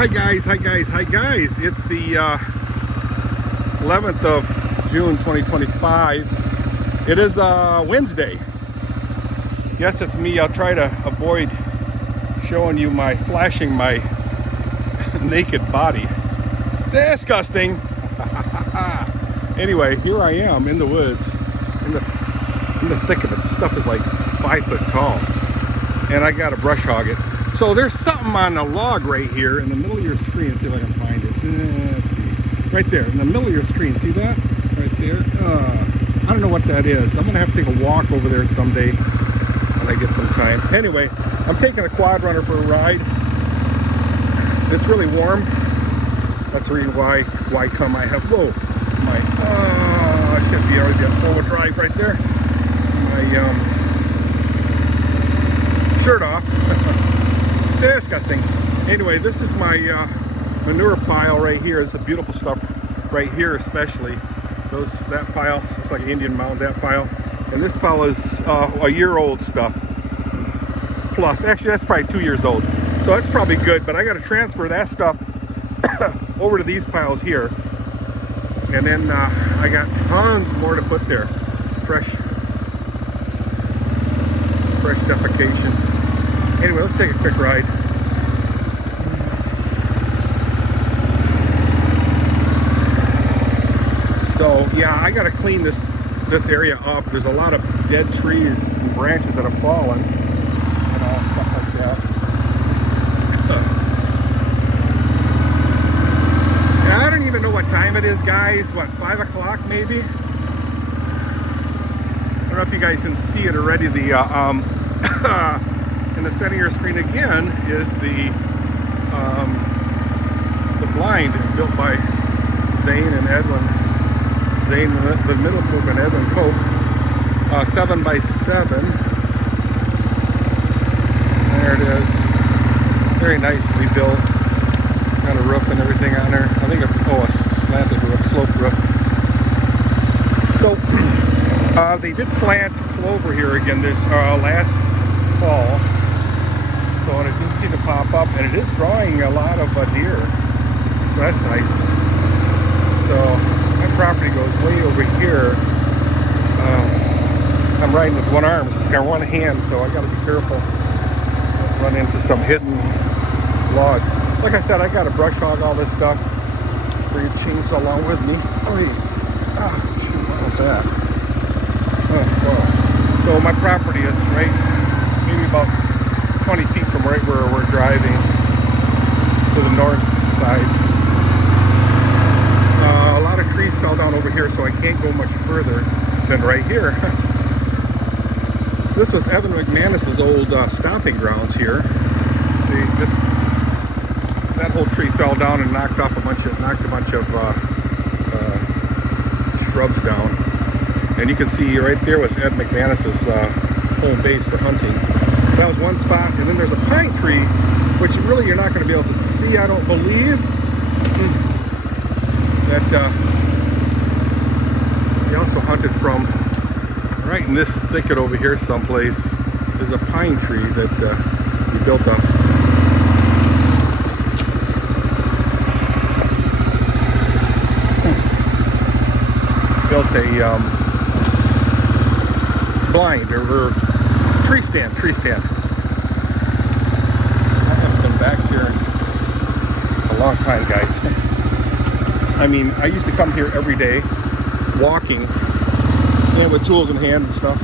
Hi guys. It's the 11th of June 2025. It is Wednesday. Yes, it's me. I'll try to avoid showing you flashing my naked body. Disgusting. Anyway, here I am in the woods, in the thick of it. Stuff is like 5 foot tall, and I got to brush hog it. So there's something on a log right here in the middle of your screen. Let's see if I can find it. Let's see. Right there in the middle of your screen. See that? Right there. I don't know what that is. I'm going to have to take a walk over there someday when I get some time. Anyway, I'm taking the quad runner for a ride. It's really warm. That's the reason why come I have, whoa, I should be already at full drive right there. My shirt off. Disgusting. Anyway, this is my manure pile right here. It's the beautiful stuff right here, especially that pile. Looks like an Indian mound, that pile. And this pile is a year old stuff. Plus, actually, that's probably 2 years old. So that's probably good. But I got to transfer that stuff over to these piles here. And then I got tons more to put there. Fresh defecation. Anyway, let's take a quick ride. So yeah, I gotta clean this area up. There's a lot of dead trees and branches that have fallen and all stuff like that. And I don't even know what time it is, guys. What, 5 o'clock maybe? I don't know if you guys can see it already. The in the center of your screen again is the blind built by Zane and Edwin. Zane, the middle group, and Edwin Cope. 7x7. There it is. Very nicely built. Got a roof and everything on there. I think a slanted roof, sloped roof. So they did plant clover here again this last fall. So it did seem to pop up, and it is drawing a lot of deer. So that's nice. So my property goes way over here. I'm riding with one arm, or one hand, so I got to be careful. Run into some hidden logs. Like I said, I got to brush hog all this stuff. Bring a chainsaw along with me. Shoot, what was that? Oh, wow. So my property is right, maybe about 20 feet from right where we're driving to the north side. A lot of trees fell down over here, so I can't go much further than right here. This was Evan McManus's old stomping grounds here. See, that whole tree fell down and knocked a bunch of shrubs down. And you can see right there was Ed McManus's home base for hunting. That was one spot, and then there's a pine tree, which really you're not going to be able to see, I don't believe. That he also hunted from. Right in this thicket over here someplace is a pine tree that he built a blind or tree stand. I haven't been back here in a long time, guys. I mean, I used to come here every day walking, and with tools in hand and stuff,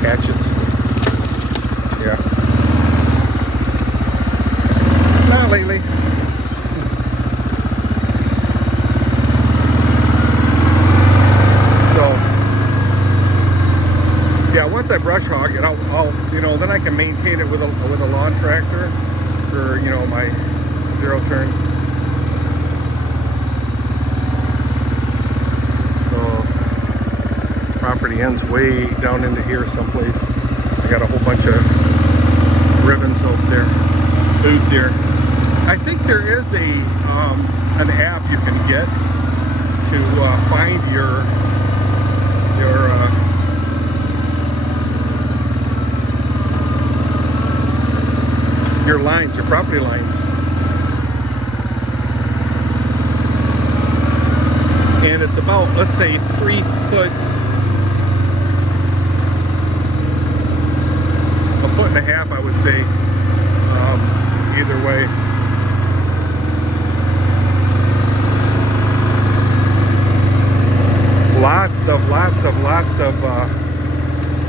hatchets. Yeah. Not lately. So, yeah, once I brush hog it, I'll then I can maintain it with a lawn tractor or my zero turn. Property ends way down into here someplace. I got a whole bunch of ribbons over there, food there. I think there is an app you can get to find your lines, your property lines. it's about, let's say, 3 foot, a foot and a half, I would say, either way. Lots of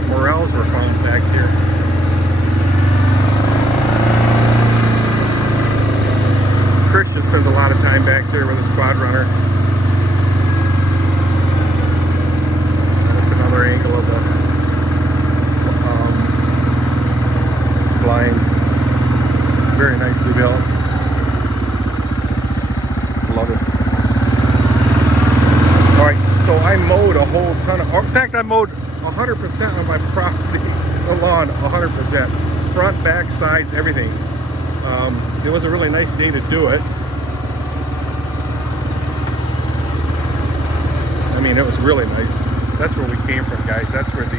morels were found back here. Christian spends a lot of time back there with his quad runner. That's another angle of the blind. Very nicely built. Love it. Alright, so I mowed a whole ton of, in fact I mowed 100% of my property, the lawn, 100%. Front, back, sides, everything. It was a really nice day to do it. I mean, it was really nice. That's where we came from, guys. That's where the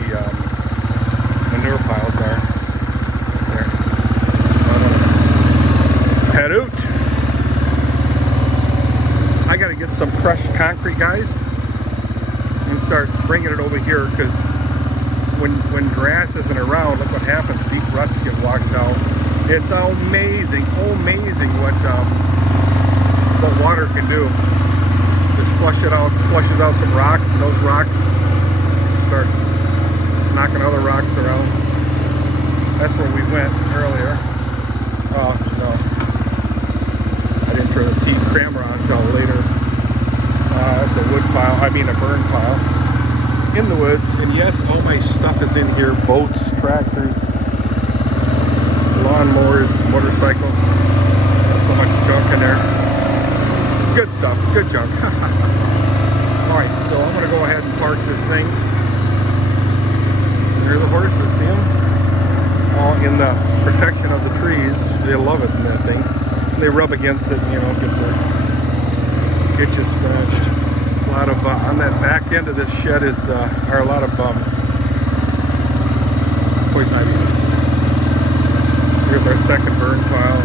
manure piles are. There. Head out. I got to get some crushed concrete, guys, and start bringing it over here, because when grass isn't around, look what happens. Deep ruts get washed out. It's amazing what water can do. Just flushes out some rocks, and those rocks start knocking other rocks around. That's where we went earlier. Oh no, I didn't turn the camera on until later. That's a wood pile, I mean a burn pile in the woods. And yes, all my stuff is in here: boats, tractors, lawnmowers, motorcycle. Not so much junk in there. Good stuff, good junk. Alright, so I'm going to go ahead and park this thing. There are the horses, see them? All in the protection of the trees. They love it in that thing. They rub against it, you know, get you scratched. A lot of, on that back end of this shed are a lot of poison ivy. Here's our second burn pile.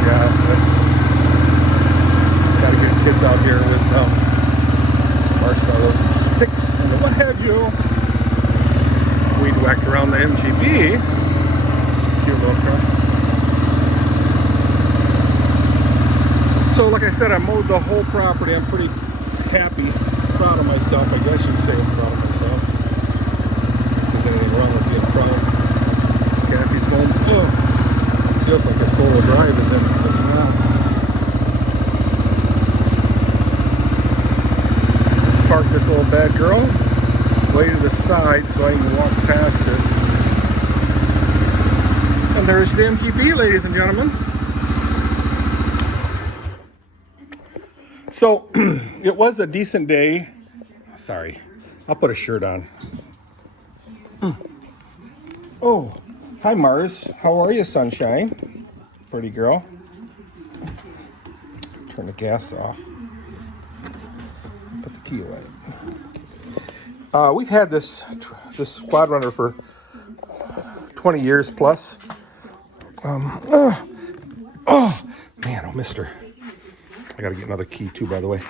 Yeah, that's gotta get kids out here with marshmallows and sticks and what have you. Weed whacked around the MGB. Cute little car. So like I said, I mowed the whole property. I'm pretty happy, proud of myself. I guess you'd say I'm proud of myself. If there's anything wrong with being proud. Kathy's home. Oh, feels like this four-wheel drive is in. It's not. Park this little bad girl way to the side so I can walk past it. And there's the MGB, ladies and gentlemen. So it was a decent day. Sorry, I'll put a shirt on. Oh, hi Mars. How are you, sunshine? Pretty girl. Turn the gas off. Put the key away. We've had this quad runner for 20 years plus. Oh man, oh mister. I gotta get another key too, by the way.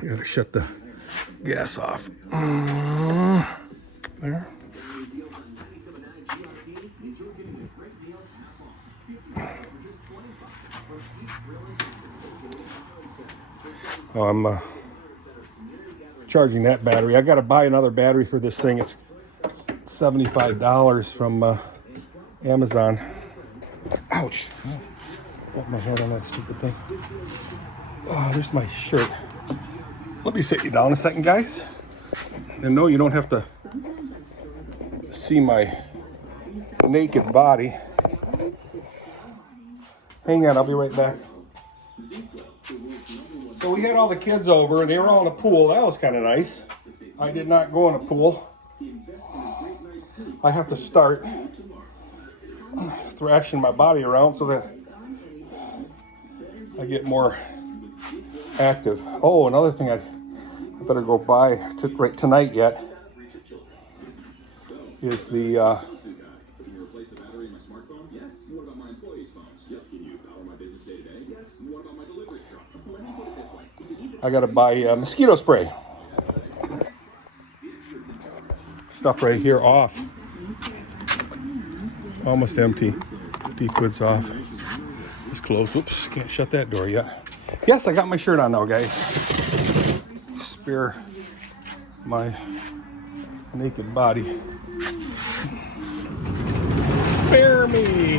I gotta shut the gas off. There. Oh, I'm charging that battery. I gotta buy another battery for this thing. It's $75 from Amazon. Ouch. Got my head on that stupid thing. Oh, there's my shirt. Let me sit you down a second, guys. And no, you don't have to see my naked body. Hang on, I'll be right back. So we had all the kids over and they were all in a pool. That was kind of nice. I did not go in a pool. I have to start thrashing my body around so that I get more active. Oh, another thing I better go buy right tonight yet is the I gotta buy mosquito spray. Stuff right here off. It's almost empty. Deep goods off. It's closed. Whoops, can't shut that door yet. Yes, I got my shirt on now, guys. Spare my naked body. Spare me.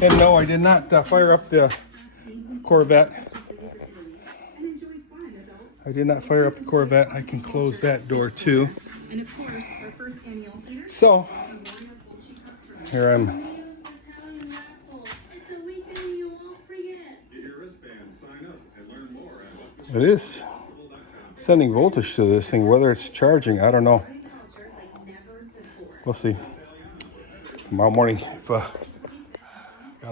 And no, I did not fire up the Corvette. I did not fire up the Corvette. I can close that door too. So, here I'm. It is sending voltage to this thing. Whether it's charging, I don't know. We'll see. Tomorrow morning, if got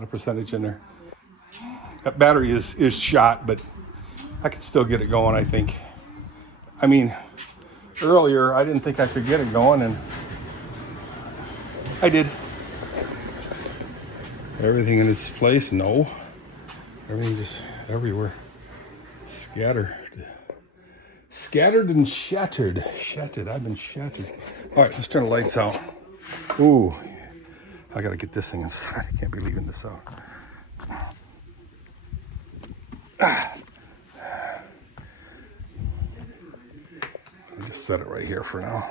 a percentage in there. That battery is shot, but I could still get it going, I think. I mean, earlier I didn't think I could get it going, and I did. Everything in its place? No. Everything just everywhere. Scattered and shattered. Shattered. I've been shattered. All right, let's turn the lights out. Ooh, I gotta get this thing inside. I can't be leaving this out. I'll just set it right here for now.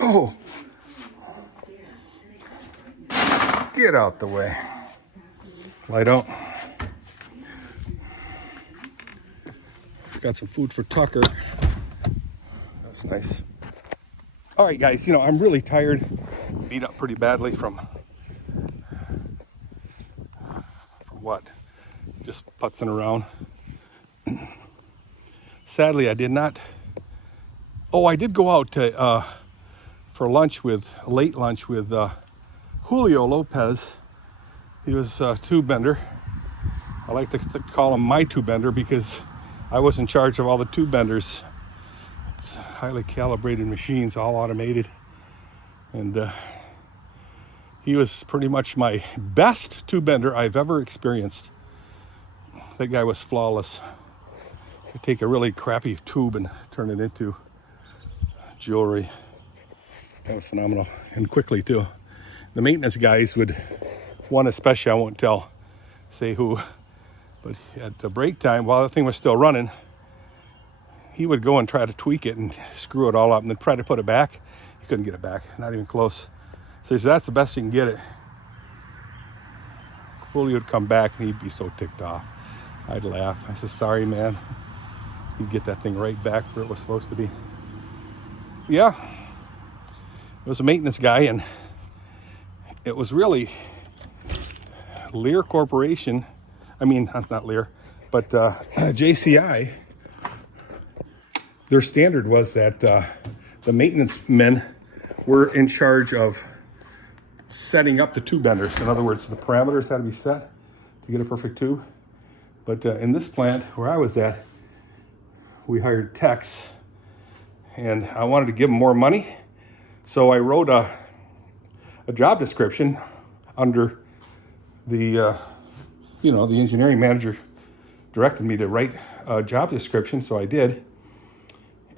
Oh, get out the way. Light out. Got some food for Tucker. That's nice. All right, guys, I'm really tired. Beat up pretty badly from what? Just putzing around. Sadly, I did not. Oh, I did go out to, for lunch late lunch with Julio Lopez. He was a tube bender. I like to call him my tube bender because I was in charge of all the tube benders. It's highly calibrated machines, all automated. And he was pretty much my best tube bender I've ever experienced. That guy was flawless. He'd take a really crappy tube and turn it into jewelry. That was phenomenal, and quickly too. The maintenance guys would, one especially, I won't say who, but at the break time, while the thing was still running, he would go and try to tweak it and screw it all up and then try to put it back. He couldn't get it back, not even close. So he said, that's the best you can get it. Fully would come back and he'd be so ticked off. I'd laugh. I said, sorry, man. He'd get that thing right back where it was supposed to be. Yeah, it was a maintenance guy, and it was really Lear Corporation. I mean, not Lear, but JCI. Their standard was that the maintenance men were in charge of setting up the tube benders. In other words, the parameters had to be set to get a perfect tube. But in this plant where I was at, we hired techs, and I wanted to give them more money. So I wrote a job description under the, the engineering manager directed me to write a job description, so I did.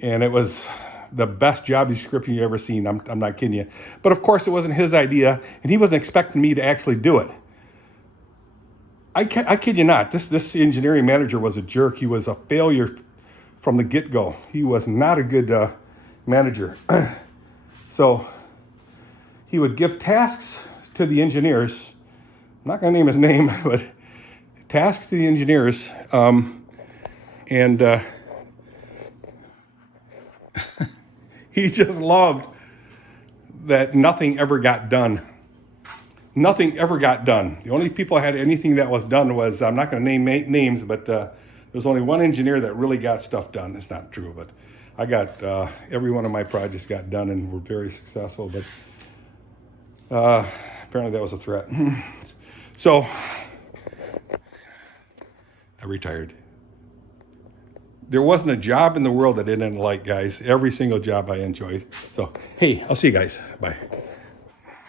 And it was the best job description you've ever seen. I'm not kidding you. But of course, it wasn't his idea, and he wasn't expecting me to actually do it. I kid you not. This engineering manager was a jerk. He was a failure from the get-go. He was not a good manager. So he would give tasks to the engineers. I'm not going to name his name, but tasks to the engineers. And he just loved that nothing ever got done. Nothing ever got done. The only people that had anything that was done was, I'm not going to name names, but there's only one engineer that really got stuff done. It's not true, but I got, every one of my projects got done and were very successful, but apparently that was a threat. So I retired. There wasn't a job in the world that I didn't like, guys. Every single job I enjoyed. So, hey, I'll see you guys. Bye.